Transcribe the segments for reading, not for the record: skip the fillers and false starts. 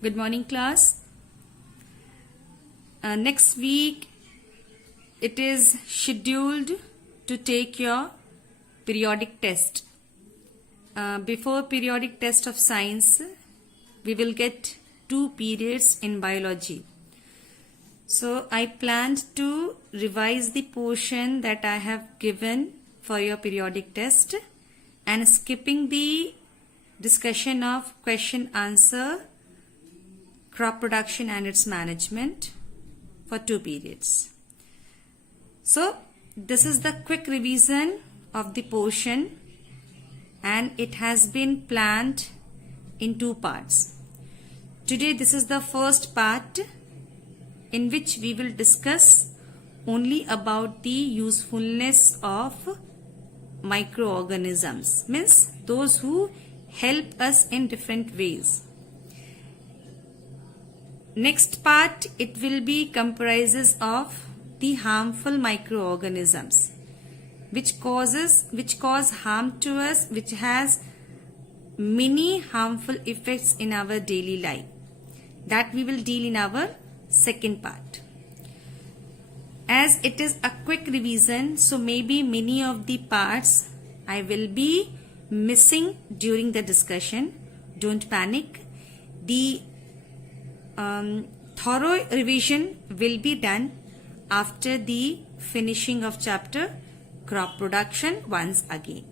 Good morning, class. Next week, it is scheduled to take your periodic test. Before periodic test of science, we will get 2 periods in biology. So, I planned to revise the portion that I have given for your periodic test and skipping the discussion of question answer, crop production and its management for 2 periods. So, this is the quick revision of the portion and it has been planned in 2 parts. Today, this is the first part in which we will discuss only about the usefulness of microorganisms, means those who help us in different ways. Next part, it will be comprises of the harmful microorganisms which cause harm to us, which has many harmful effects in our daily life. That we will deal in our second part. As it is a quick revision, so maybe many of the parts I will be missing during the discussion. Don't panic. The thorough revision will be done after the finishing of chapter crop production once again.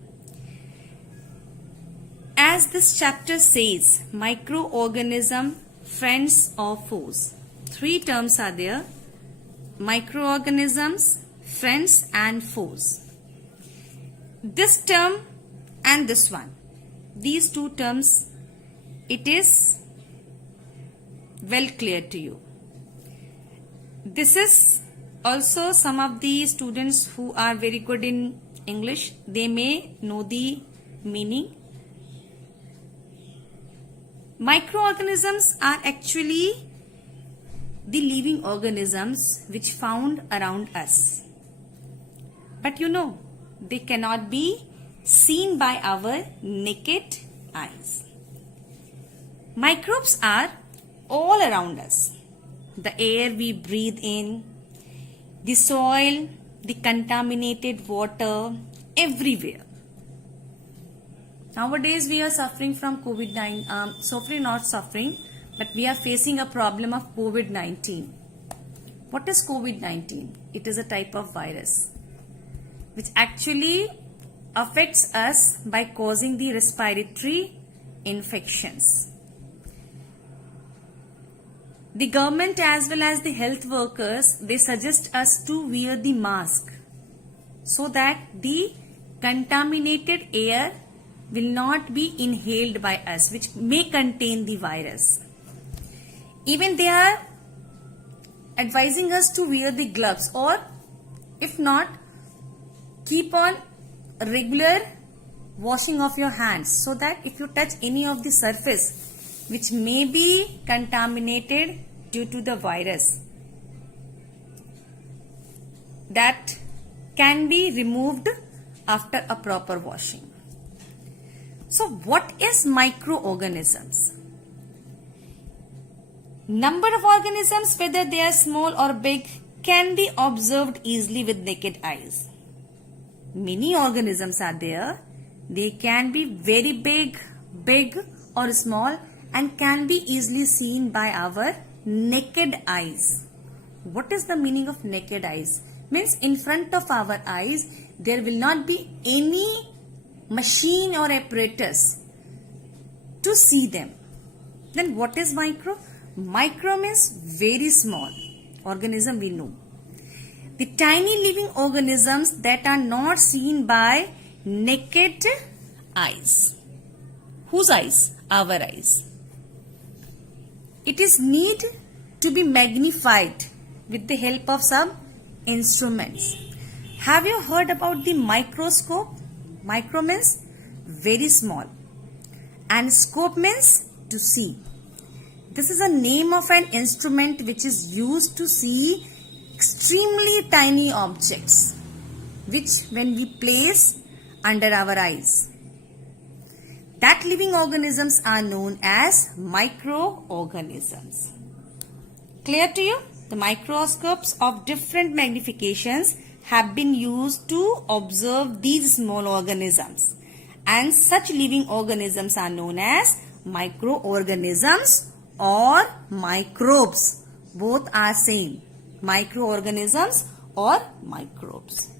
As this chapter says, microorganism, friends or foes. 3 terms are there: microorganisms, friends and foes. This term and this one, these 2 terms, it is well clear to you. This is also some of the students who are very good in English, they may know the meaning. Microorganisms are actually the living organisms which found around us. But you know, they cannot be seen by our naked eyes. Microbes are all around us. The air we breathe in, the soil, the contaminated water, everywhere. Nowadays we are suffering from COVID-19, but we are facing a problem of COVID-19. What is COVID-19? It is a type of virus which actually affects us by causing the respiratory infections. The government as well as the health workers, they suggest us to wear the mask so that the contaminated air will not be inhaled by us, which may contain the virus. Even they are advising us to wear the gloves, or if not, keep on regular washing of your hands so that if you touch any of the surface which may be contaminated due to the virus, that can be removed after a proper washing. So what is microorganisms? Number of organisms, whether they are small or big, can be observed easily with naked eyes. Many organisms are there. They can be very big or small and can be easily seen by our naked eyes. What is the meaning of naked eyes? Means in front of our eyes, there will not be any machine or apparatus to see them. Then what is micro? Micro means very small organism, we know. The tiny living organisms that are not seen by naked eyes. Whose eyes? Our eyes. It is need to be magnified with the help of some instruments. Have you heard about the microscope? Micro means very small and scope means to see. This is a name of an instrument which is used to see extremely tiny objects which when we place under our eyes, that living organisms are known as microorganisms. Clear to you? The microscopes of different magnifications have been used to observe these small organisms, and such living organisms are known as microorganisms or microbes. Both are same, microorganisms or microbes.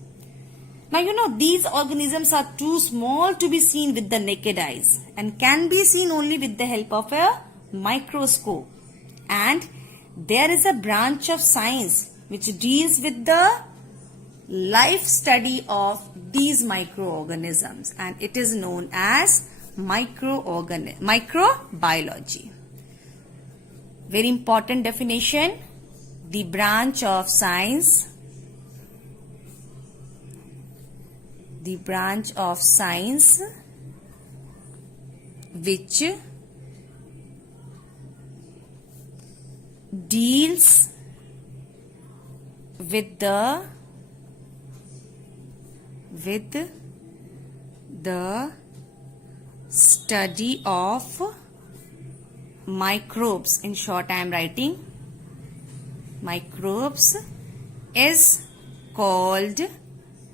Now you know these organisms are too small to be seen with the naked eyes and can be seen only with the help of a microscope. And there is a branch of science which deals with the life study of these microorganisms, and it is known as microbiology. Very important definition: the branch of science which deals with the study of microbes. In short, I am writing microbes is called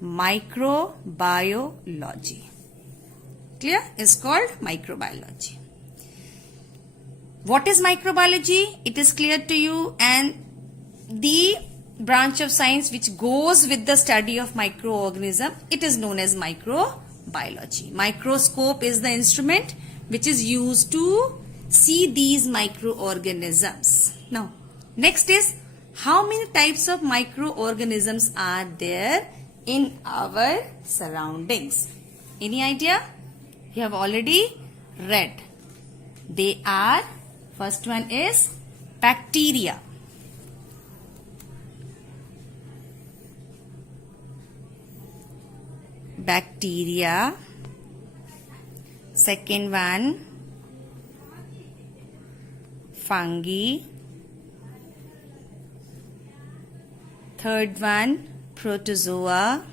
microbiology. Clear? Is called microbiology. What is microbiology? It is clear to you, and the branch of science which goes with the study of microorganism, it is known as microbiology. Microscope is the instrument which is used to see these microorganisms. Now, next is, how many types of microorganisms are there in our surroundings? Any idea? You have already read. They are, first one is bacteria. Second one, fungi. Third one, protozoa.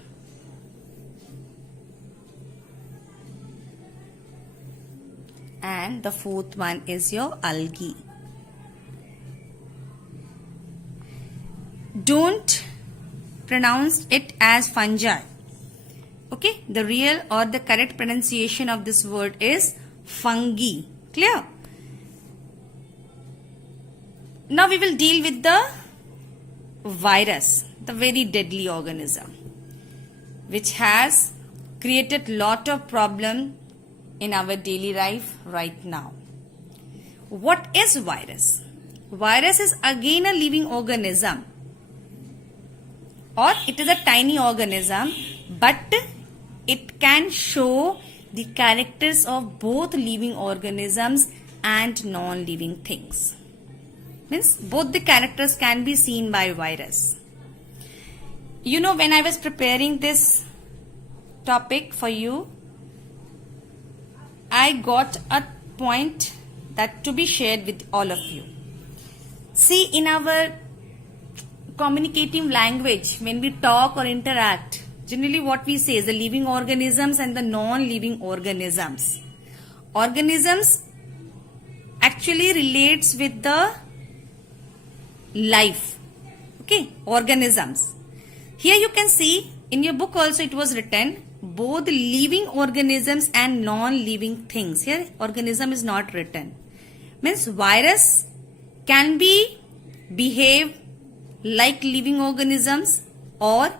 And the fourth one is your algae. Don't pronounce it as fungi. Okay, the real or the correct pronunciation of this word is fungi. Clear? Now we will deal with the virus, the very deadly organism, which has created lot of problem in our daily life right now. What is virus? Virus is again a living organism, or it is a tiny organism, but it can show the characters of both living organisms and non-living things. Means both the characters can be seen by virus. You know, when I was preparing this topic for you, I got a point that to be shared with all of you. See, in our communicative language, when we talk or interact, generally what we say is the living organisms and the non-living organisms. Organisms actually relates with the life. Okay, organisms. Here you can see in your book also it was written both living organisms and non-living things. Here organism is not written. Means virus can be behave like living organisms, or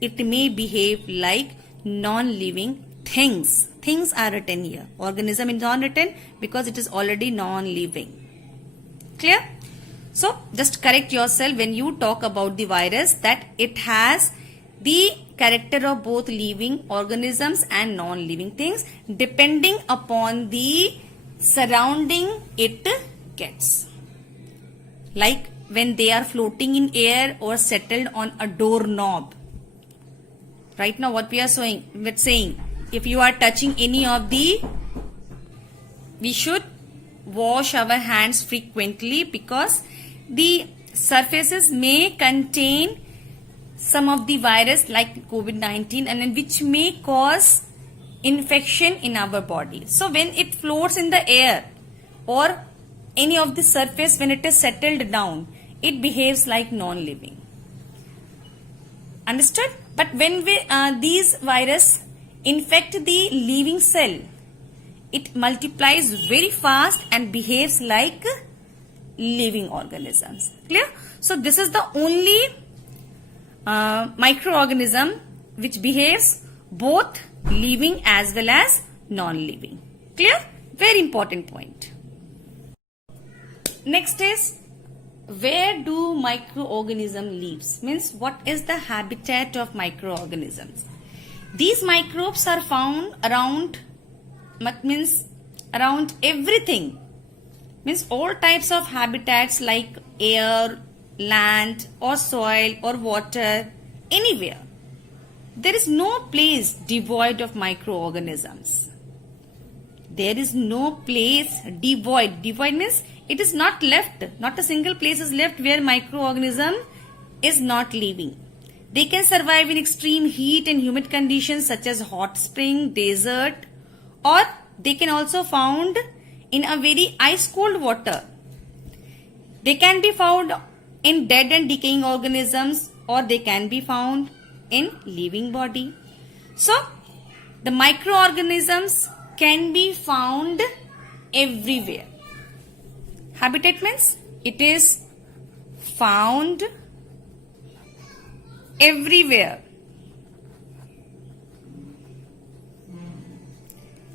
it may behave like non-living things. Things are written here. Organism is not written because it is already non-living. Clear? So just correct yourself when you talk about the virus that it has the character of both living organisms and non-living things depending upon the surrounding it gets. Like when they are floating in air or settled on a doorknob. Right now what we are saying, if you are touching any of the, we should wash our hands frequently because the surfaces may contain some of the virus like COVID-19 and which may cause infection in our body. So when it floats in the air or any of the surface, when it is settled down, it behaves like non-living. Understood? But when these virus infect the living cell, it multiplies very fast and behaves like living organisms. Clear? So this is the only microorganism which behaves both living as well as non-living. Clear? Very important point. Next is, where do microorganisms live? Means, what is the habitat of microorganisms? These microbes are found around everything. Means all types of habitats like air, land or soil or water, anywhere. There is no place devoid of microorganisms. There is no place devoid. Devoid means it is not left. Not a single place is left where microorganism is not living. They can survive in extreme heat and humid conditions such as hot spring, desert, or they can also found in a very ice cold water. They can be found in dead and decaying organisms, or they can be found in living body. So the microorganisms can be found everywhere. Habitat means it is found everywhere.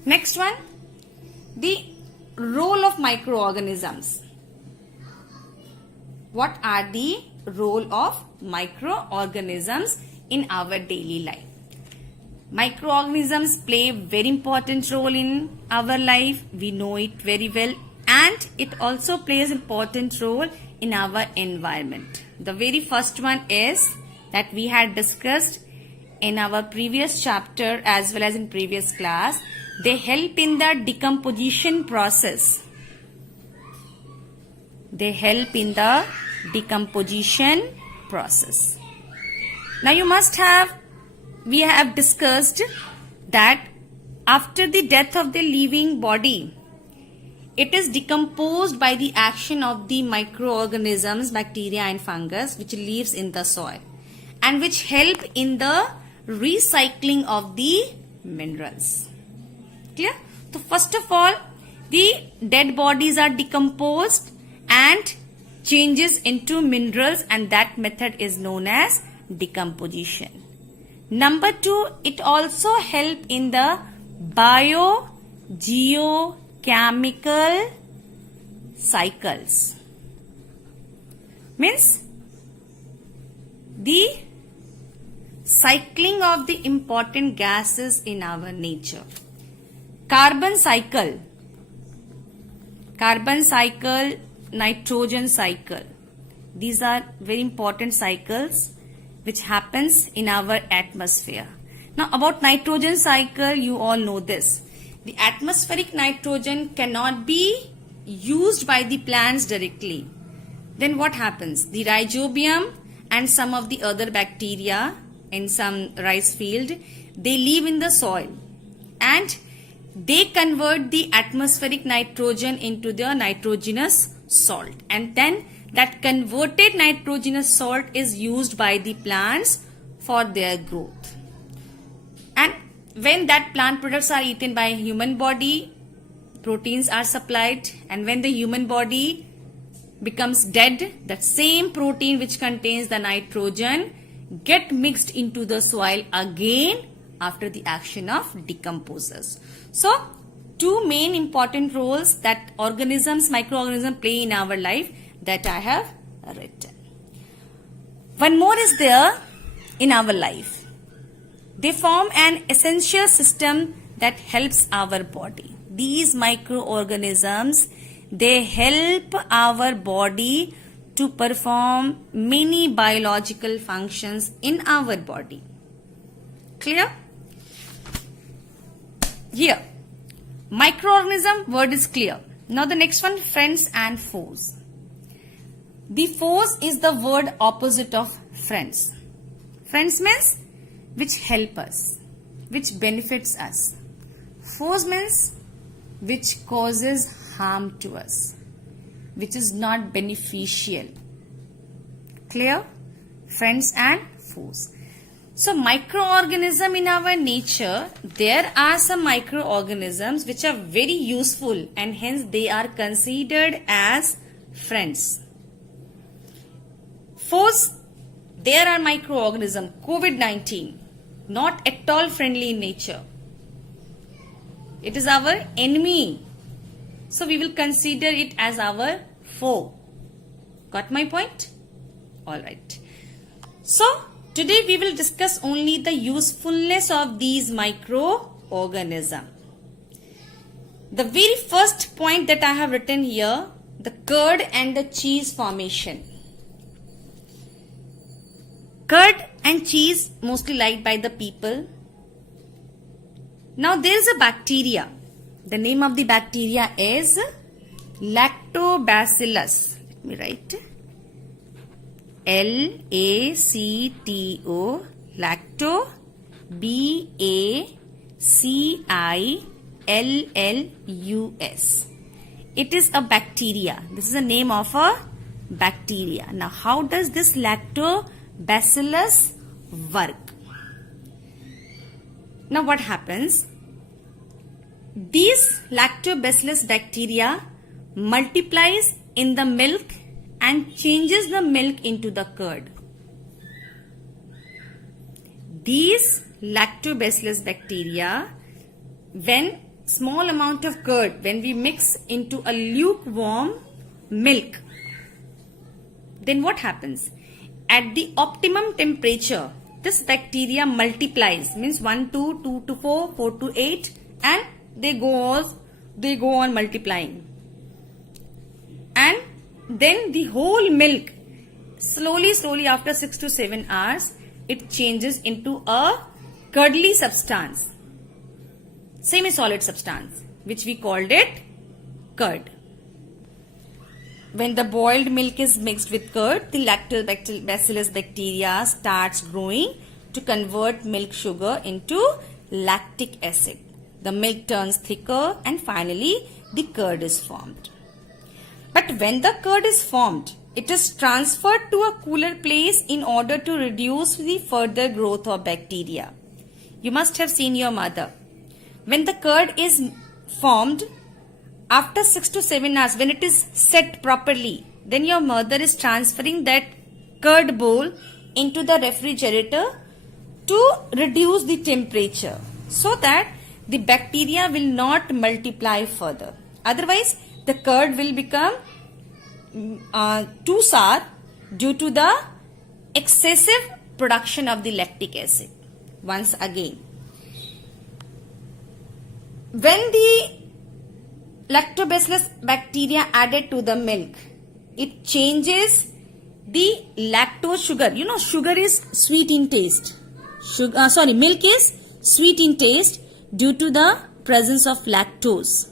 Next one, the role of microorganisms. What are the role of microorganisms in our daily life? Microorganisms play a very important role in our life. We know it very well, and it also plays an important role in our environment. The very first one is that we had discussed in our previous chapter as well as in previous class. They help in the decomposition process. They help in the decomposition process. Now we have discussed that after the death of the living body, it is decomposed by the action of the microorganisms, bacteria and fungus, which lives in the soil and which help in the recycling of the minerals. Clear? So first of all, the dead bodies are decomposed and changes into minerals, and that method is known as decomposition. Number 2, it also help in the biogeochemical cycles. Means the cycling of the important gases in our nature. Carbon cycle, nitrogen cycle. These are very important cycles which happens in our atmosphere. Now about nitrogen cycle, you all know this. The atmospheric nitrogen cannot be used by the plants directly. Then what happens? The rhizobium and some of the other bacteria in some rice field, they live in the soil and they convert the atmospheric nitrogen into the nitrogenous salt, and then that converted nitrogenous salt is used by the plants for their growth. And when that plant products are eaten by human body, proteins are supplied, and when the human body becomes dead, that same protein which contains the nitrogen get mixed into the soil again after the action of decomposers. So, 2 main important roles that microorganisms play in our life that I have written. One more is there in our life. They form an essential system that helps our body. These microorganisms, they help our body to perform many biological functions in our body. Clear? Here, microorganism word is clear. Now the next one, friends and foes. The foes is the word opposite of friends. Friends means which help us, which benefits us. Force means which causes harm to us, which is not beneficial. Clear? Friends and foes. So microorganism in our nature, there are some microorganisms which are very useful and hence they are considered as friends. Foes, there are microorganisms, COVID-19, not at all friendly in nature. It is our enemy. So we will consider it as our foe. Got my point? Alright. So today we will discuss only the usefulness of these microorganisms. The very first point that I have written here, the curd and the cheese formation. Curd and cheese mostly liked by the people. Now there is a bacteria. The name of the bacteria is Lactobacillus. Let me write. L-A-C-T-O, Lacto, B-A-C-I-L-L-U-S. It is a bacteria. This is the name of a bacteria. Now how does this Lactobacillus work? Now what happens? These Lactobacillus bacteria multiplies in the milk and changes the milk into the curd. These Lactobacillus bacteria, when small amount of curd, when we mix into a lukewarm milk, then what happens? At the optimum temperature, this bacteria multiplies, means 1 to 2 to 4, 4 to 8, and they go on multiplying. And then the whole milk, slowly after 6 to 7 hours, it changes into a curdly substance, semi-solid substance, which we called it curd. When the boiled milk is mixed with curd, the Lactobacillus bacteria starts growing to convert milk sugar into lactic acid. The milk turns thicker and finally the curd is formed. But when the curd is formed, it is transferred to a cooler place in order to reduce the further growth of bacteria. You must have seen your mother. When the curd is formed, after 6 to 7 hours, when it is set properly, then your mother is transferring that curd bowl into the refrigerator to reduce the temperature so that the bacteria will not multiply further. Otherwise, the curd will become too sour due to the excessive production of the lactic acid. Once again, when the Lactobacillus bacteria added to the milk, it changes the lactose sugar. You know, sugar is sweet in taste. Milk is sweet in taste due to the presence of lactose.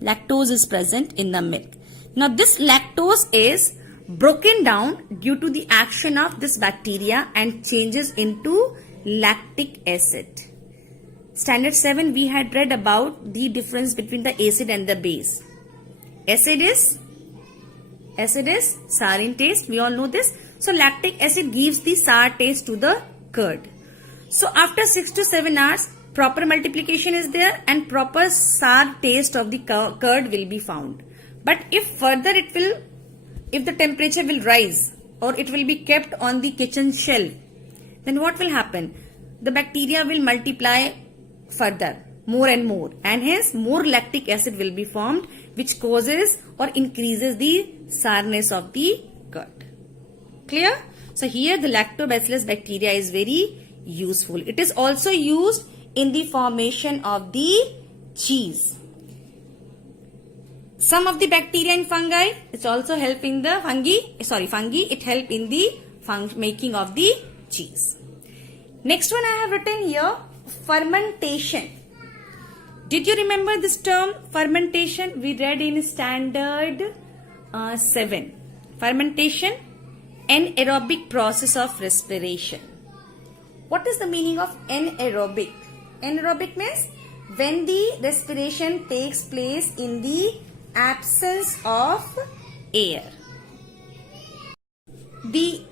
Lactose is present in the milk. Now this lactose is broken down due to the action of this bacteria and changes into lactic acid. Standard 7 we had read about the difference between the acid and the base. Acid is sour in taste. We all know this. So lactic acid gives the sour taste to the curd. So after 6 to 7 hours, proper multiplication is there and proper sour taste of the curd will be found. But if further if the temperature will rise or it will be kept on the kitchen shelf, then what will happen? The bacteria will multiply further, more and more, and hence more lactic acid will be formed, which causes or increases the sourness of the curd. Clear? So here the Lactobacillus bacteria is very useful. It is also used in the formation of the cheese. Some of the bacteria and fungi, it's also helping the fungi, it help in the making of the cheese. Next one I have written here, fermentation. Did you remember this term, fermentation? We read in standard 7. Fermentation, anaerobic process of respiration. What is the meaning of anaerobic? Anaerobic means when the respiration takes place in the absence of air. The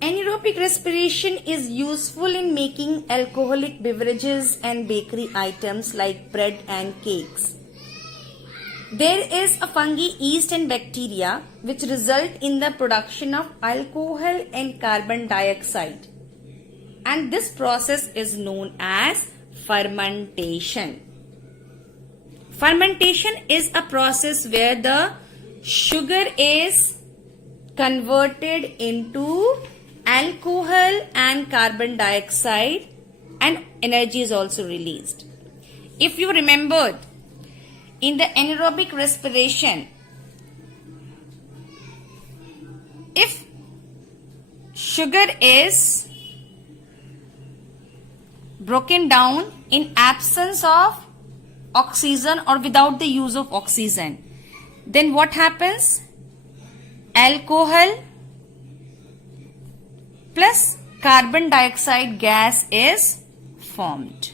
anaerobic respiration is useful in making alcoholic beverages and bakery items like bread and cakes. There is a fungi, yeast and bacteria which result in the production of alcohol and carbon dioxide, and this process is known as fermentation. Fermentation is a process where the sugar is converted into alcohol and carbon dioxide, and energy is also released. If you remembered, in the anaerobic respiration, if sugar is broken down in absence of oxygen or without the use of oxygen, then what happens? Alcohol plus carbon dioxide gas is formed.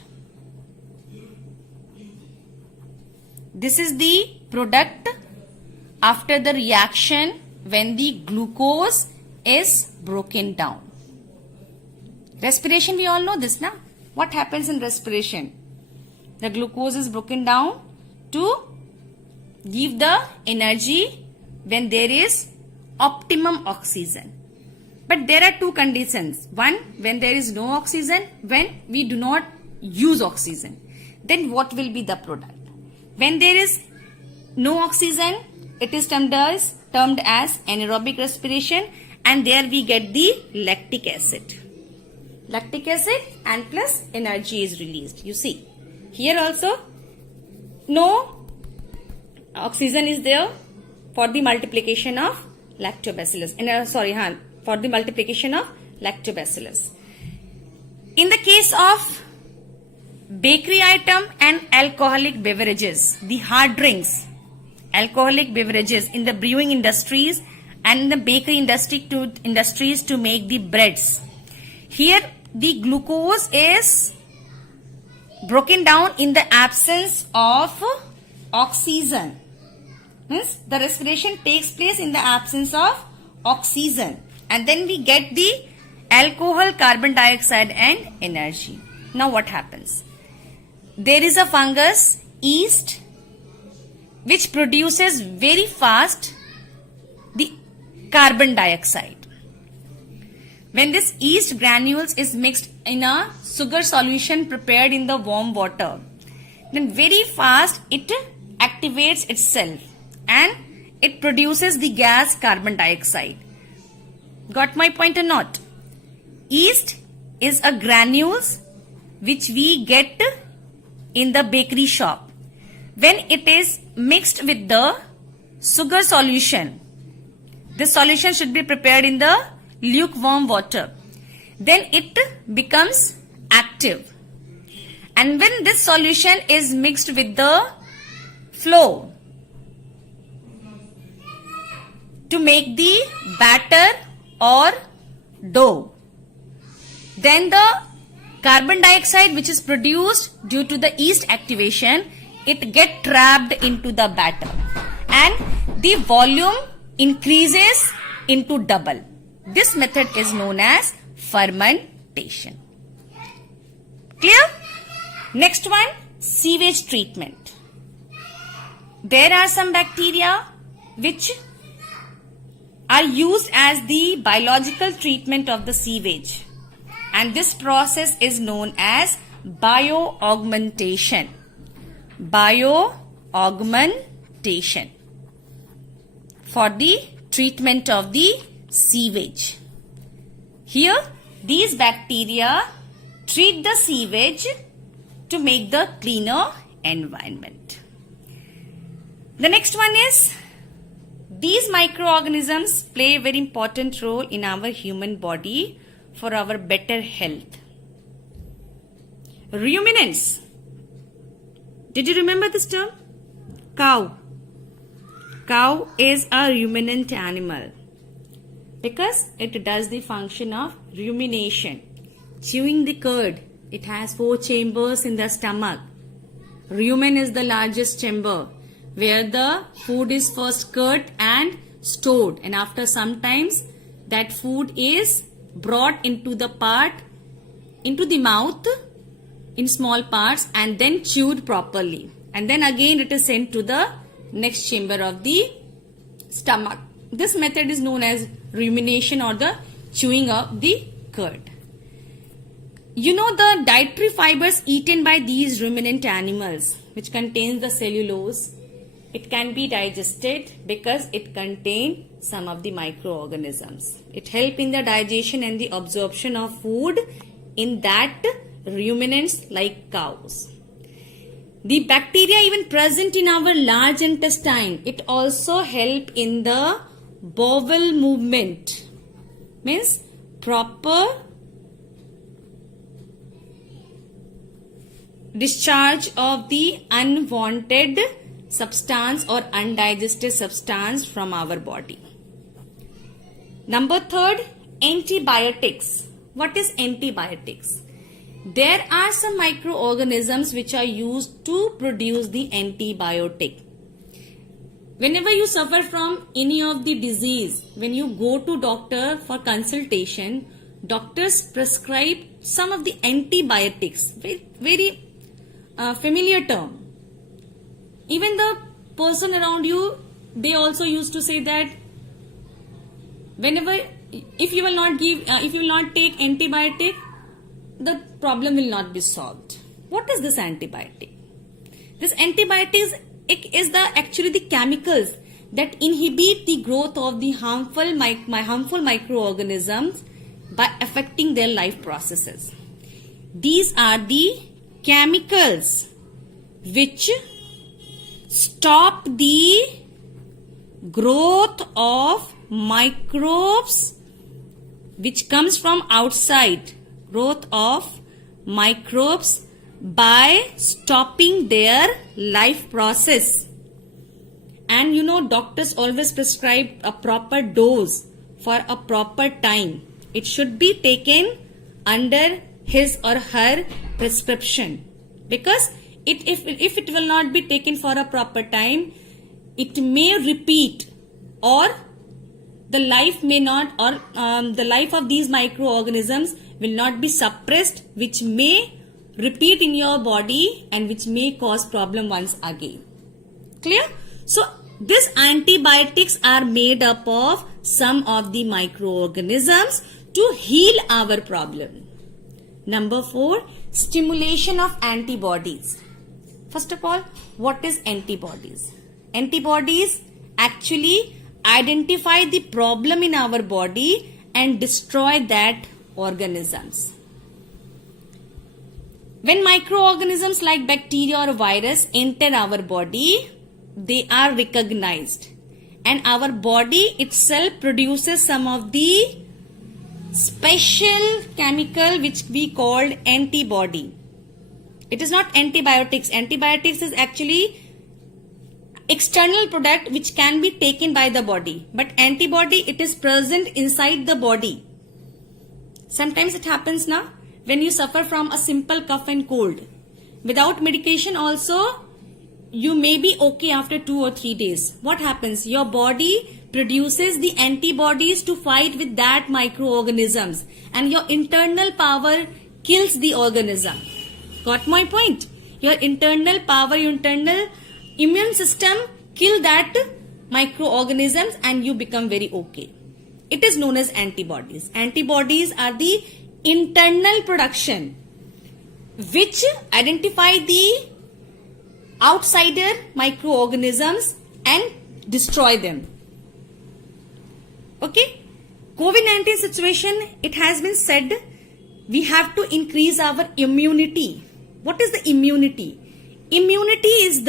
This is the product after the reaction when the glucose is broken down. Respiration, we all know this, na? What happens in respiration? The glucose is broken down to give the energy when there is optimum oxygen. But there are two conditions. One, when there is no oxygen, when we do not use oxygen. Then what will be the product? When there is no oxygen, it is termed as anaerobic respiration, and there we get the lactic acid. Lactic acid and plus energy is released. You see, here also no oxygen is there for the multiplication of lactobacillus. For the multiplication of lactobacillus. In the case of bakery item and alcoholic beverages, the hard drinks, alcoholic beverages in the brewing industries and in the bakery industries to make the breads. Here the glucose is broken down in the absence of oxygen. Means the respiration takes place in the absence of oxygen, and then we get the alcohol, carbon dioxide and energy. Now what happens? There is a fungus, yeast, which produces very fast the carbon dioxide. When this yeast granules is mixed in a sugar solution prepared in the warm water, then very fast it activates itself and it produces the gas carbon dioxide. Got my point or not? Yeast is a granules which we get in the bakery shop. When it is mixed with the sugar solution, this solution should be prepared in the lukewarm water. Then it becomes active. And when this solution is mixed with the flour to make the batter or dough, then the carbon dioxide which is produced due to the yeast activation, it get trapped into the batter and the volume increases into double. This method is known as fermentation. Clear? Next one, sewage treatment. There are some bacteria which are used as the biological treatment of the sewage, and this process is known as bioaugmentation. Bioaugmentation for the treatment of the sewage. Here these bacteria treat the sewage to make the cleaner environment. The next one is, these microorganisms play a very important role in our human body for our better health. Ruminants. Did you remember this term? Cow. Cow is a ruminant animal because it does the function of rumination, chewing the curd. It has 4 chambers in the stomach. rumen is the largest chamber where the food is first cut and stored, and after some times that food is brought into the mouth in small parts and then chewed properly, and then again it is sent to the next chamber of the stomach. This method is known as rumination or the chewing of the curd. You know the dietary fibers eaten by these ruminant animals, which contains the cellulose, it can be digested because it contains some of the microorganisms. It helps in the digestion and the absorption of food in that ruminants like cows. The bacteria even present in our large intestine, it also help in the bowel movement, means proper discharge of the unwanted substance or undigested substance from our body. Number third, antibiotics. What is antibiotics? There are some microorganisms which are used to produce the antibiotic. Whenever you suffer from any of the disease, when you go to doctor for consultation, doctors prescribe some of the antibiotics, very familiar term. Even the person around you, they also used to say that whenever, if you will not take antibiotic, the problem will not be solved. What is this antibiotic? This antibiotics is actually the chemicals that inhibit the growth of the harmful microorganisms by affecting their life processes. These are the chemicals which stop the growth of microbes which comes from outside, growth of microbes by stopping their life process. And you know, doctors always prescribe a proper dose for a proper time. It should be taken under his or her prescription, because if it will not be taken for a proper time, it may repeat, or the life may not, or the life of these microorganisms will not be suppressed, which may repeat in your body and which may cause problem once again. Clear? So these antibiotics are made up of some of the microorganisms to heal our problem. Number 4, stimulation of antibodies. First of all, what is antibodies? Antibodies actually identify the problem in our body and destroy that organisms. When microorganisms like bacteria or virus enter our body, they are recognized, and our body itself produces some of the special chemical which we called antibody. It is not antibiotics. Antibiotics is actually external product which can be taken by the body, but antibody, it is present inside the body. Sometimes it happens now when you suffer from a simple cough and cold, without medication also you may be okay after 2 or 3 days. What happens? Your body produces the antibodies to fight with that microorganisms, and your internal power kills the organism. Got my point? Your internal power, your internal immune system kill that microorganisms and you become very okay. It is known as antibodies. Antibodies are the internal production which identify the outsider microorganisms and destroy them. Okay? COVID-19 situation, it has been said we have to increase our immunity. What is the immunity? Immunity is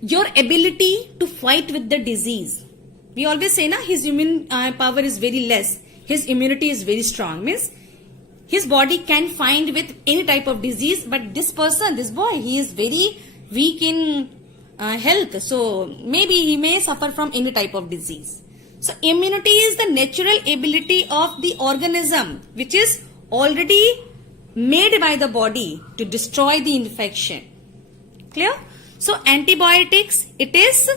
your ability to fight with the disease. We always say, na, his immune power is very less. His immunity is very strong. Means his body can fight with any type of disease, but this person, this boy, he is very weak in health. So maybe he may suffer from any type of disease. So immunity is the natural ability of the organism which is already made by the body to destroy the infection. Clear? So antibiotics, it is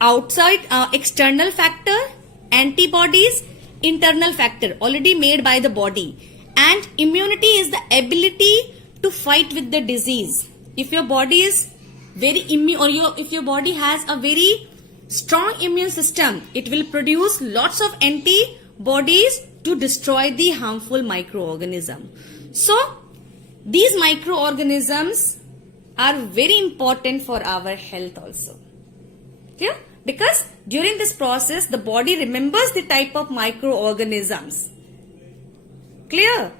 outside external factor, antibodies internal factor already made by the body, and immunity is the ability to fight with the disease. If your body is very immune, or if your body has a very strong immune system, it will produce lots of antibodies to destroy the harmful microorganism. So these microorganisms are very important for our health also. Clear? Because during this process, the body remembers the type of microorganisms. Clear?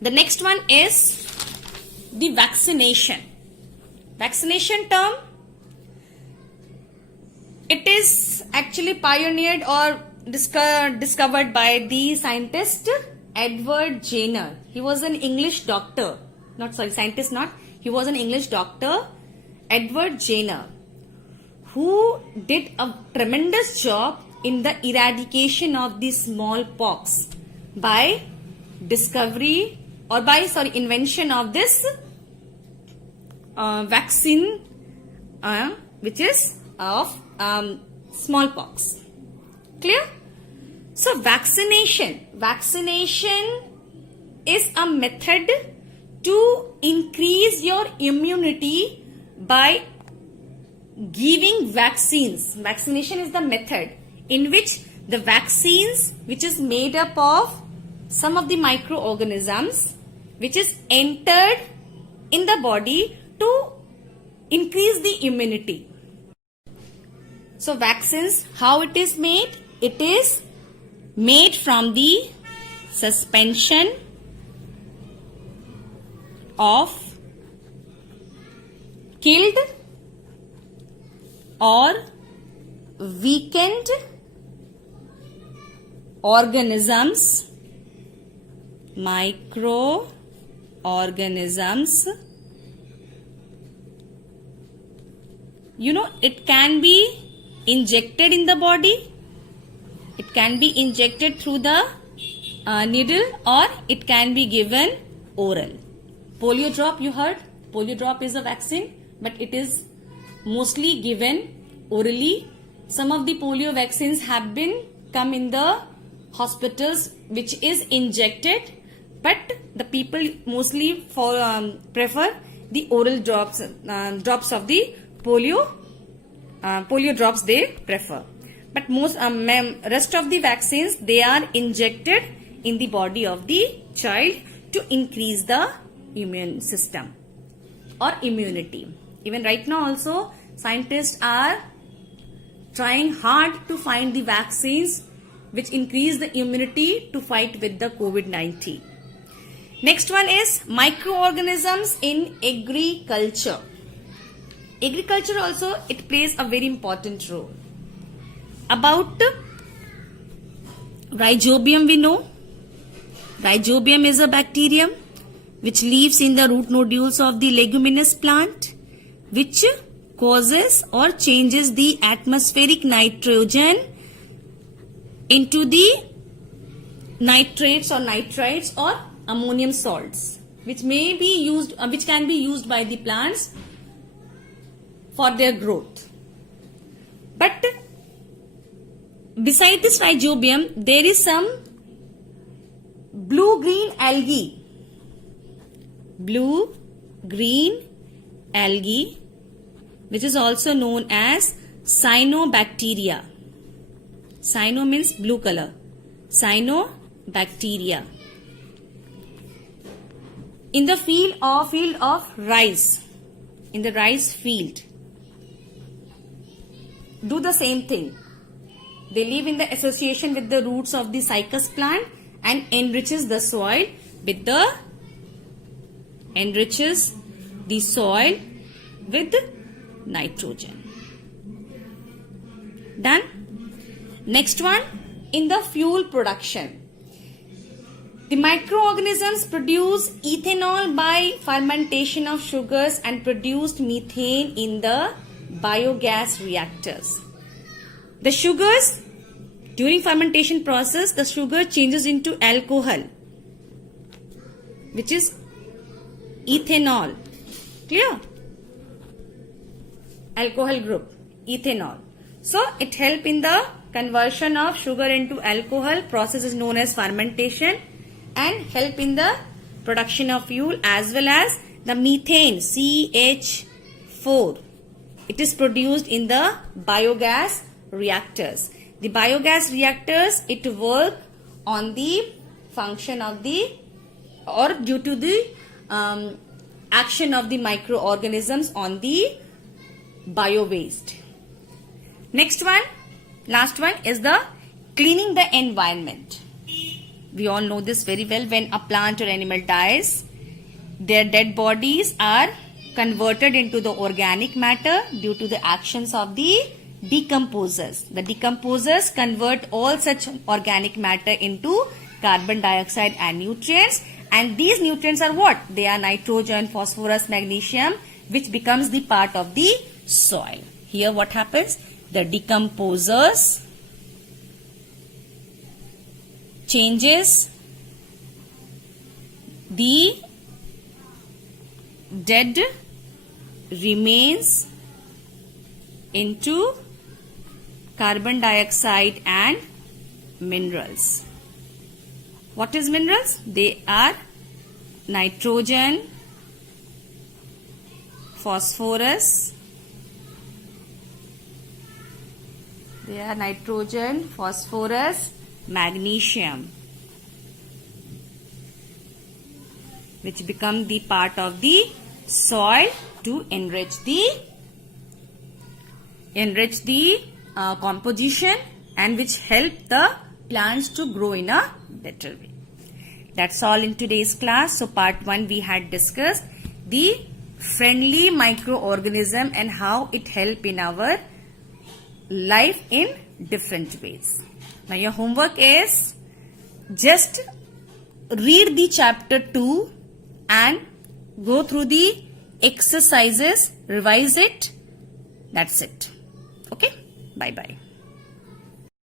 The next one is the vaccination. Vaccination term, it is actually pioneered or discovered by the scientist Edward Jenner. He was an English doctor. He was an English doctor, Edward Jenner, who did a tremendous job in the eradication of the smallpox by invention of this vaccine, which is of smallpox. Clear? So vaccination is a method to increase your immunity by giving vaccines. Vaccination is the method in which the vaccines, which is made up of some of the microorganisms, which is entered in the body to increase the immunity. So vaccines, how it is made? It is made from the suspension of killed or weakened organisms, microorganisms. It can be injected in the body. It can be injected through the needle, or it can be given oral. Polio drop, you heard? Polio drop is a vaccine, but it is mostly given orally. Some of the polio vaccines have been come in the hospitals, which is injected, but the people mostly prefer the oral drops of the polio drops they prefer. But most rest of the vaccines, they are injected in the body of the child to increase the immune system or immunity. Even right now also, scientists are trying hard to find the vaccines which increase the immunity to fight with the COVID-19. Next one is microorganisms in agriculture. Agriculture also, it plays a very important role. About rhizobium, we know. Rhizobium is a bacterium which lives in the root nodules of the leguminous plant, which causes or changes the atmospheric nitrogen into the nitrates or nitrites or ammonium salts, which may be used, which can be used by the plants for their growth. But beside this rhizobium, there is some blue-green algae. Blue-green algae, which is also known as cyanobacteria. Cyano means blue color. Cyanobacteria. In the field of rice, in the rice field, do the same thing. They live in the association with the roots of the cycas plant and enriches the soil with nitrogen. Done. Next one, in the fuel production. The microorganisms produce ethanol by fermentation of sugars and produced methane in the biogas reactors. The sugars, during fermentation process, the sugar changes into alcohol. which is ethanol. Clear? Alcohol group, ethanol. So it helps in the conversion of sugar into alcohol. Process is known as fermentation, and help in the production of fuel, as well as the methane, CH4. It is produced in the biogas reactors. The biogas reactors, it work on the function of the, or due to the action of the microorganisms on the bio waste. Next one, last one is the cleaning the environment. We all know this very well. When a plant or animal dies, their dead bodies are converted into the organic matter due to the actions of the decomposers. The decomposers convert all such organic matter into carbon dioxide and nutrients, and these nutrients are what? They are nitrogen, phosphorus, magnesium, which becomes the part of the soil. Here what happens? The decomposers changes the dead remains into carbon dioxide and minerals. What is minerals? They are nitrogen, phosphorus. They are nitrogen, phosphorus, magnesium, which become the part of the soil to enrich the composition, and which help the plants to grow in a better way. That's all in today's class. So part 1 we had discussed the friendly microorganism and how it help in our life in different ways. Now your homework is just read the chapter 2 and go through the exercises, revise it. That's it. Okay? Bye-bye.